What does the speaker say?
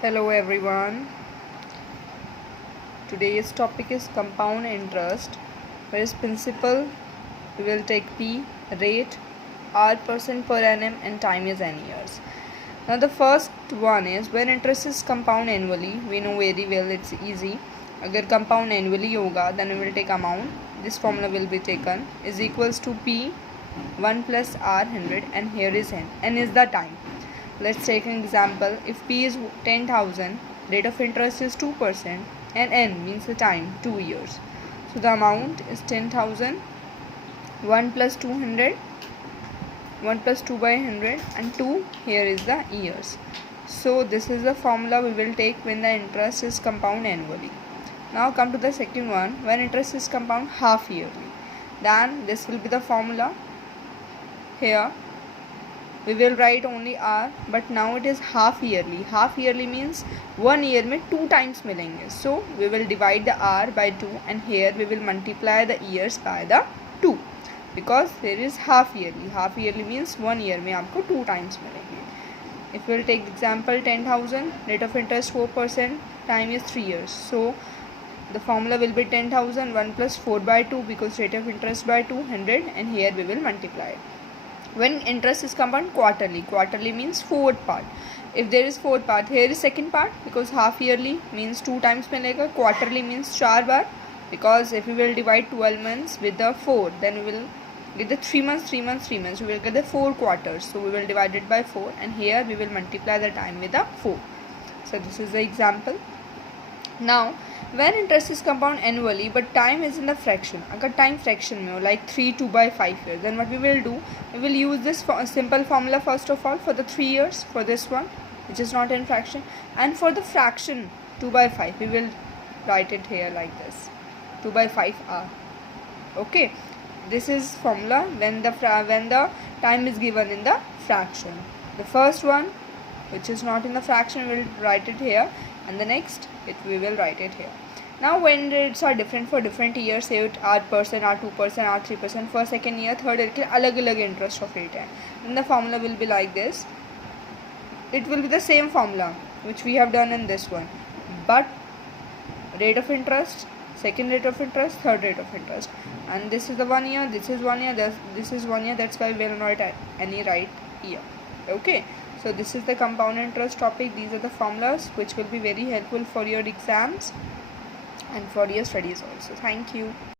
Hello everyone. Today's topic is compound interest, whereas principal we will take P, rate, R% per annum and time is n years. Now the first one is when interest is compound annually. We know very well it's easy. अगर compound annually होगा then we will take amount. This formula will be taken is equals to P 1 plus R 100 and here is n. N is the time. Let's take an example. If P is 10,000, rate of interest is 2% and N means the time 2 years. So the amount is 10,000, 1 plus 200, 1 plus 2 by 100 and 2 here is the years. So this is the formula we will take when the interest is compound annually. Now come to the second one, when interest is compound half yearly. Then this will be the formula. Here we will write only R, but now it is half yearly. Half yearly means 1 year में 2 times मिलेंगे. So we will divide the R by 2 and here we will multiply the years by the 2 because there is half yearly. Half yearly means 1 year में आपको 2 times मिलेंगे. If we will take example 10,000, rate of interest 4%, time is 3 years. So the formula will be 10,000, 1 plus 4 by 2 because rate of interest by 200 and here we will multiply it. When interest is compound quarterly means fourth part. If there is fourth part, here is second part because half yearly means 2 times मिलेगा. Quarterly means 4 bar because if we will divide 12 months with the 4, then we will get the 3 months, 3 months, 3 months. We will get the 4 quarters. So we will divide it by 4 and here we will multiply the time with the 4. So this is the example. Now when interest is compound annually but time is in the fraction, अगर time fraction में हो like 3 2 by 5 years, then what we will do, we will use this simple formula first of all for the 3 years for this one which is not in fraction, and for the fraction 2 by 5 we will write it here like this 2 by 5 R. Okay, this is formula when the time is given in the fraction. The first one which is not in the fraction we will write it here and the next we will write it here. Now when rates are different for different years, say it R%, R2%, R3%, for second year, third year के अलग-अलग interest of rate है. Then the formula will be like this. It will be the same formula which we have done in this one, but rate of interest, second rate of interest, third rate of interest, and this is the 1 year, this is 1 year, this is 1 year. That's why we will not write any right year. Okay. So this is the compound interest topic. These are the formulas which will be very helpful for your exams and for your studies also. Thank you.